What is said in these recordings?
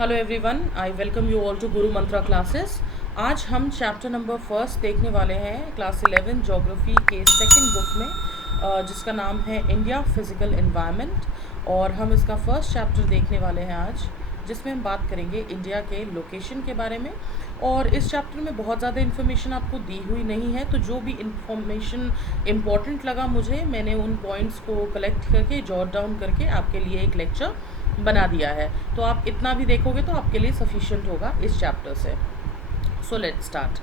Hello everyone, I welcome you all to Guru Mantra classes. आज हम chapter number first देखने वाले हैं क्लास 11 ज्योग्राफी के सेकंड बुक में, जिसका नाम है इंडिया फिजिकल एनवायरनमेंट। और हम इसका फर्स्ट चैप्टर देखने वाले हैं आज, जिसमें हम बात करेंगे इंडिया के लोकेशन के बारे में। और इस चैप्टर में बहुत ज़्यादा इन्फॉर्मेशन आपको दी हुई नहीं है, तो जो भी इन्फॉर्मेशन इम्पॉर्टेंट लगा मुझे, मैंने उन पॉइंट्स को कलेक्ट करके जॉट डाउन करके आपके लिए एक लेक्चर बना दिया है। तो आप इतना भी देखोगे तो आपके लिए सफिशिएंट होगा इस चैप्टर से। So let's start.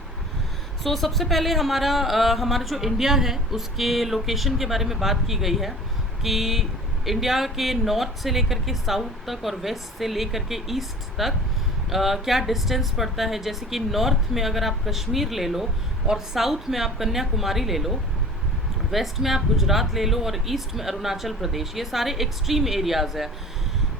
सो सबसे पहले हमारा जो इंडिया है उसके लोकेशन के बारे में बात की गई है कि इंडिया के नॉर्थ से लेकर के साउथ तक और वेस्ट से लेकर के ईस्ट तक क्या डिस्टेंस पड़ता है। जैसे कि नॉर्थ में अगर आप कश्मीर ले लो और साउथ में आप कन्याकुमारी ले लो, वेस्ट में आप गुजरात ले लो और ईस्ट में अरुणाचल प्रदेश, ये सारे एक्सट्रीम एरियाज़ हैं।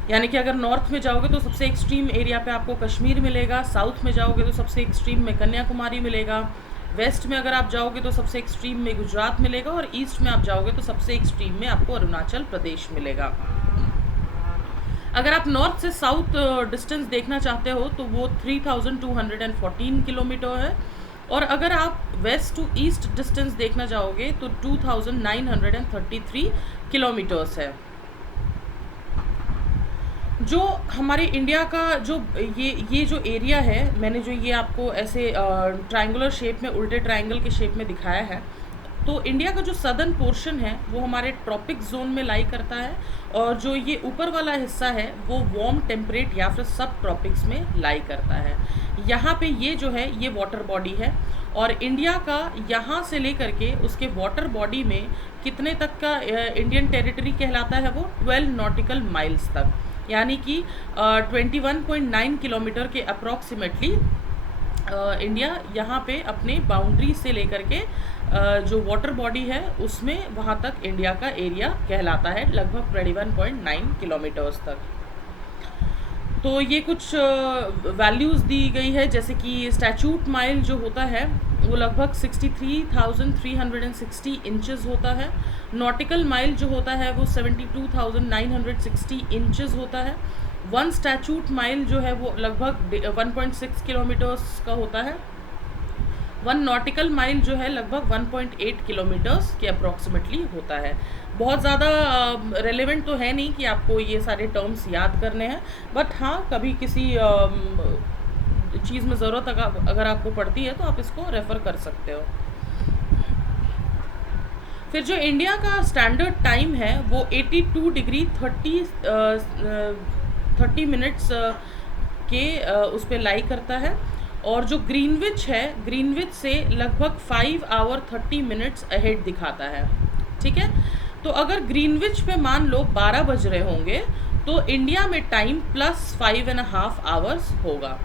यानी कि अगर नॉर्थ में जाओगे तो सबसे एक्सट्रीम एरिया पे आपको कश्मीर मिलेगा, साउथ में जाओगे तो सबसे एक्सट्रीम में कन्याकुमारी मिलेगा, वेस्ट में अगर आप जाओगे तो सबसे एक्सट्रीम में गुजरात मिलेगा और ईस्ट में आप जाओगे तो सबसे एक्सट्रीम में आपको अरुणाचल प्रदेश मिलेगा। अगर आप नॉर्थ से साउथ डिस्टेंस देखना चाहते हो तो वो 3214 किलोमीटर है, और अगर आप वेस्ट टू ईस्ट डिस्टेंस देखना चाहोगे तो 2933 किलोमीटर्स है। जो हमारे इंडिया का जो ये जो एरिया है, मैंने जो ये आपको ऐसे ट्रायंगुलर शेप में, उल्टे ट्रायंगल के शेप में दिखाया है, तो इंडिया का जो सदर्न पोर्शन है वो हमारे ट्रॉपिक जोन में लाई करता है, और जो ये ऊपर वाला हिस्सा है वो वार्म टेम्परेट या फिर सब ट्रॉपिक्स में लाई करता है। यहाँ पे ये जो है ये वाटर बॉडी है, और इंडिया का यहाँ से लेकर के उसके वाटर बॉडी में कितने तक का इंडियन टेरिटरी कहलाता है, वो 12 नॉटिकल माइल्स तक, यानी कि 21.9 किलोमीटर के अप्रॉक्सीमेटली इंडिया यहाँ पे अपने बाउंड्री से लेकर के जो वाटर बॉडी है उसमें वहाँ तक इंडिया का एरिया कहलाता है, लगभग 21.9 किलोमीटर्स तक। तो ये कुछ वैल्यूज़ दी गई है, जैसे कि स्टैचूट माइल जो होता है वो लगभग 63,360 इंचेस होता है। नॉटिकल माइल जो होता है वो 72,960 इंचेस होता है। वन स्टैचूट माइल जो है वो लगभग 1.6 किलोमीटर्स का होता है। वन नॉटिकल माइल जो है लगभग 1.8 किलोमीटर्स के अप्रॉक्सीमेटली होता है। बहुत ज़्यादा रेलेवेंट तो है नहीं कि आपको ये सारे टर्म्स याद करने हैं, बट हाँ, कभी किसी चीज़ में ज़रूरत अगर आपको पड़ती है तो आप इसको रेफ़र कर सकते हो। फिर जो इंडिया का स्टैंडर्ड टाइम है वो 82 डिग्री 30 मिनट्स के उस पर लाई करता है, और जो ग्रीनविच है, ग्रीनविच से लगभग 5 आवर 30 मिनट्स अहेड दिखाता है। ठीक है, तो अगर ग्रीनविच पे मान लो 12 बज रहे होंगे तो इंडिया में टाइम प्लस 5.5 आवर्स होगा।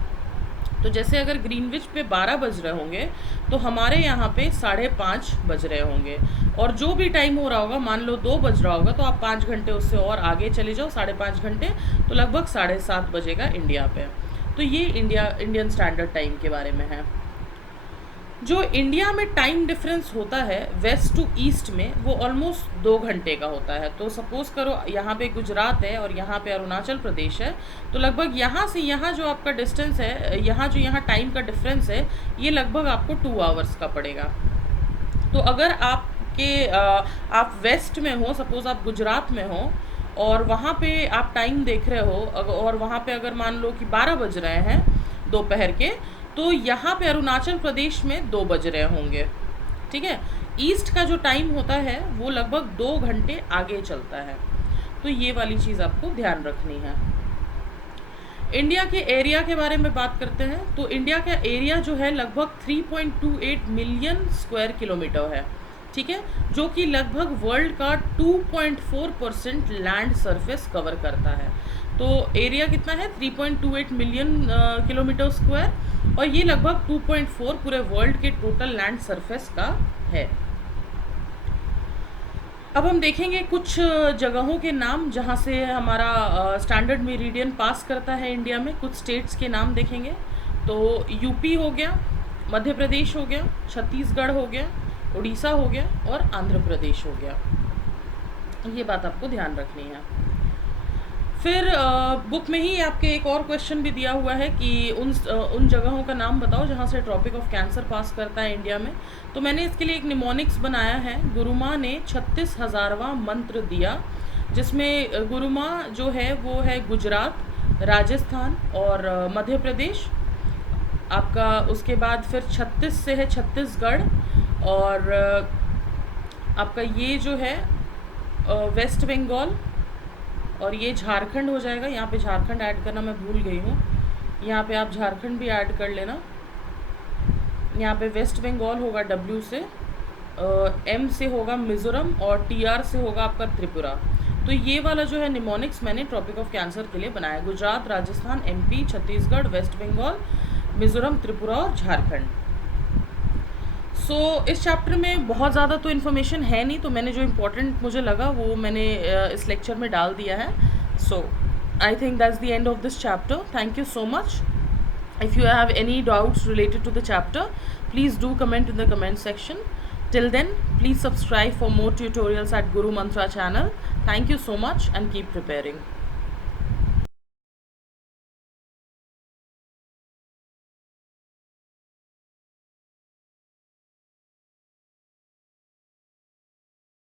तो जैसे अगर ग्रीनविच पे 12 बज रहे होंगे तो हमारे यहाँ पे 5:30 बज रहे होंगे, और जो भी टाइम हो रहा होगा, मान लो 2 बज रहा होगा तो आप 5 घंटे उससे और आगे चले जाओ, 5.5 घंटे, तो लगभग 7:30 बजेगा इंडिया पे। तो ये इंडियन स्टैंडर्ड टाइम के बारे में है। जो इंडिया में टाइम डिफरेंस होता है वेस्ट टू ईस्ट में, वो ऑलमोस्ट 2 घंटे का होता है। तो सपोज़ करो यहाँ पे गुजरात है और यहाँ पे अरुणाचल प्रदेश है, तो लगभग यहाँ से यहाँ जो आपका डिस्टेंस है, यहाँ टाइम का डिफरेंस है, ये लगभग आपको 2 आवर्स का पड़ेगा। तो अगर आप वेस्ट में हो, सपोज़ आप गुजरात में हो और वहाँ पे आप टाइम देख रहे हो, और वहाँ पे अगर मान लो कि 12 बज रहे हैं दोपहर के, तो यहाँ पे अरुणाचल प्रदेश में 2 बज रहे होंगे। ठीक है, ईस्ट का जो टाइम होता है वो लगभग 2 घंटे आगे चलता है। तो ये वाली चीज़ आपको ध्यान रखनी है। इंडिया के एरिया के बारे में बात करते हैं, तो इंडिया का एरिया जो है लगभग 3.28 मिलियन स्क्वायर किलोमीटर है। ठीक है, जो कि लगभग वर्ल्ड का 2.4% लैंड सरफेस कवर करता है। तो एरिया कितना है, 3.28 मिलियन किलोमीटर स्क्वायर, और ये लगभग 2.4 पूरे वर्ल्ड के टोटल लैंड सरफेस का है। अब हम देखेंगे कुछ जगहों के नाम जहाँ से हमारा स्टैंडर्ड मेरिडियन पास करता है इंडिया में। कुछ स्टेट्स के नाम देखेंगे, तो यूपी हो गया, मध्य प्रदेश हो गया, छत्तीसगढ़ हो गया, उड़ीसा हो गया और आंध्र प्रदेश हो गया। ये बात आपको ध्यान रखनी है। फिर बुक में ही आपके एक और क्वेश्चन भी दिया हुआ है कि उन जगहों का नाम बताओ जहाँ से ट्रॉपिक ऑफ कैंसर पास करता है इंडिया में। तो मैंने इसके लिए एक निमोनिक्स बनाया है। गुरुमा ने 36,000वां मंत्र दिया, जिसमें गुरुमा जो है वो है गुजरात, राजस्थान और मध्य प्रदेश आपका। उसके बाद फिर 36 से है छत्तीसगढ़, और आपका ये जो है वेस्ट बंगाल, और ये झारखंड हो जाएगा। यहाँ पे झारखंड ऐड करना मैं भूल गई हूँ, यहाँ पे आप झारखंड भी ऐड कर लेना। यहाँ पे वेस्ट बंगाल होगा W से, M से होगा मिज़ोरम, और TR से होगा आपका त्रिपुरा। तो ये वाला जो है निमोनिक्स मैंने ट्रॉपिक ऑफ कैंसर के लिए बनाया। गुजरात, राजस्थान, MP, छत्तीसगढ़, वेस्ट बंगाल, मिज़ोरम, त्रिपुरा और झारखंड। सो इस चैप्टर में बहुत ज़्यादा तो इन्फॉर्मेशन है नहीं, तो मैंने जो इम्पोर्टेंट मुझे लगा वो मैंने इस लेक्चर में डाल दिया है। So I think that's the end of this chapter. Thank you so much. If you have any doubts related to the chapter, please do comment in the comment section. Till then, please subscribe for more tutorials at Guru Mantra channel. Thank you so much and keep preparing.